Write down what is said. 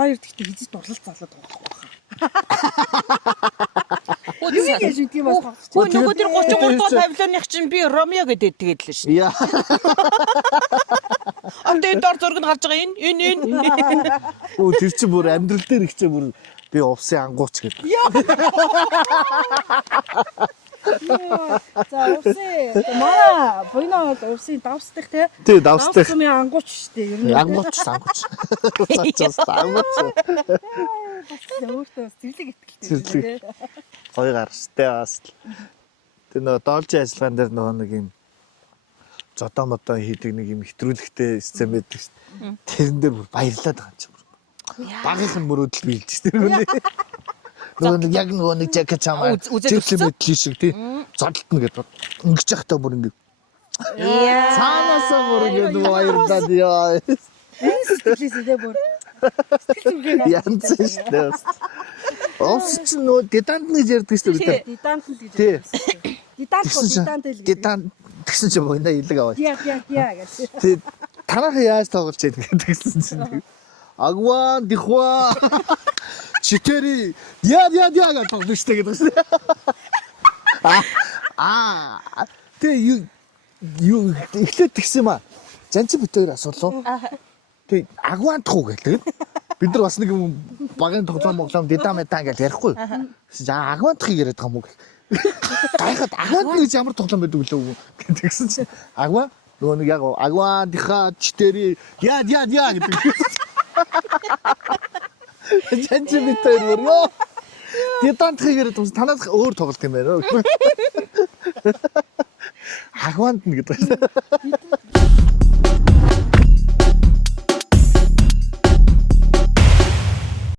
хоёр тэгтээ хизээ дурлал залаад тоглох байхаа. Юу яаж үгүй бас тоглох. Хөө нөгөө тэр 33 дугаар павильоных чинь би Ромео гэдэг тэгээд л шин. Яа. Антын дор зураг нь гарч байгаа энэ. Өө тэр чинь бүр амьдрал дээр их чинь бүр би увсын ангууч гэдэг. За увсын маа буйнаа увсын давсдах те. Тий, давсдах. Давсан юм ангууч штэ ер нь. Ангууч. Өөртөө зэрлэг итгэлтэй. Зэрлэг. Гоё гарчтай бас. Тэр нөгөө доолжийн ажиллагаан дээр нөгөө нэг юм зодоо модоо хийдэг нэг юм хэтрүүлэгтэй сцен байдаг шүү дээ. Тэрэн дээр бүр баярлаад байгаа юм чинь. Багийнхан мөрөөдөл биелж шүү дээ. Нөгөө нэг яг нөгөө нэг жакет чамаа зэвлэн мэдлээ шиг тий. Зодтолтно гэдэг. Ингэж яхтаа бүр ингэ. Цаанаасаа бүр ингэ баярлаад яа. Энэ сэтгэлээс идэ бүр. Янз шүү дээ. Овс чинь нөгөө дидант гэж ярьдаг шүү дээ. Дидант л гэж. Тий. Дидант л гэж. Дидант тэгсэн чинь боёна илэг аваа. Яа гэж. Тий. Танайхаа яаж тоглож яадаг гэдгсэн чинь. Агван дихва. Читери. Яа гэж тоглож штэ гэдэг шүү дээ. Тэ юу эхлээд тэгсэн юм аа. Жанчи битээр асуулуу. Тэг агвантах уу гэлээ. Бид нар бас нэг юм багын тоглоом дидам метан гэж ярихгүй. За агвантахыг яриад байгаа юм уу? Гайхаад агвант гэж ямар тоглоом байдаг лөө гэдгсэн чинь агван нөгөө нэг яг агван диха чтери яа гэдэг. Жанчи битээр мөрөө. Дидантахыг яриад байгаа. Танаас өөр тоглолт юм байна. Агвант нь гэдэг.